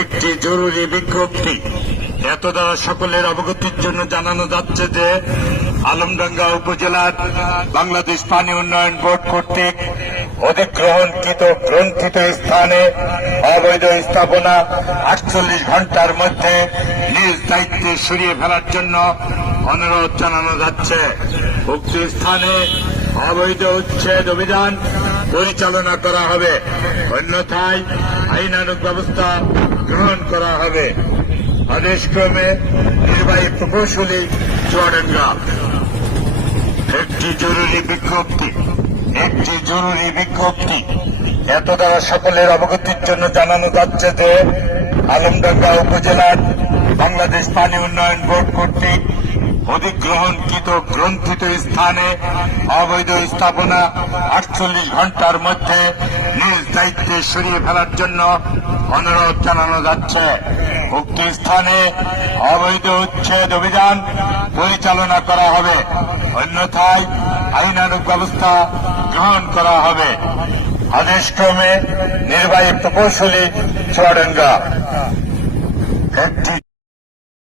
একটি জরুরি বিজ্ঞপ্তি। এত দ্বারা সকলের অবগতির জন্য জানানো যাচ্ছে যে, আলমডাঙ্গা উপজেলার বাংলাদেশ পানি উন্নয়ন বোর্ড কর্তৃক অধিগ্রহণকৃত গ্রন্থিত স্থানে অবৈধ স্থাপনা আটচল্লিশ ঘণ্টার মধ্যে নিজ দায়িত্বে সরিয়ে ফেলার জন্য অনুরোধ জানানো যাচ্ছে। উক্ত স্থানে অবৈধ উচ্ছেদ অভিযান পরিচালনা করা হবে। অন্যথায় আইনানুগ ব্যবস্থা গ্রহণ করা হবে। আদেশক্রমে নির্বাহী প্রকৌশলী চুয়াডাঙ্গা একটি জরুরি বিজ্ঞপ্তি, একটি জরুরি বিজ্ঞপ্তি। এত দ্বারা সকলের অবগতির জন্য জানানো যাচ্ছে যে, আলমডাঙ্গা উপজেলার বাংলাদেশ পানি উন্নয়ন বোর্ড কর্তৃক অধিগ্রহণকৃত গ্রন্থিত স্থানে অবৈধ স্থাপনা আটচল্লিশ ঘণ্টার মধ্যে নিজ দায়িত্বে সরিয়ে ফেলার জন্য অনুরোধ জানানো যাচ্ছে। উক্ত স্থানে অবৈধ উচ্ছেদ অভিযান পরিচালনা করা হবে। অন্যথায় আইনানুগ ব্যবস্থা গ্রহণ করা হবে। আদেশক্রমে নির্বাহী প্রকৌশলী চুয়াডাঙ্গা। একটি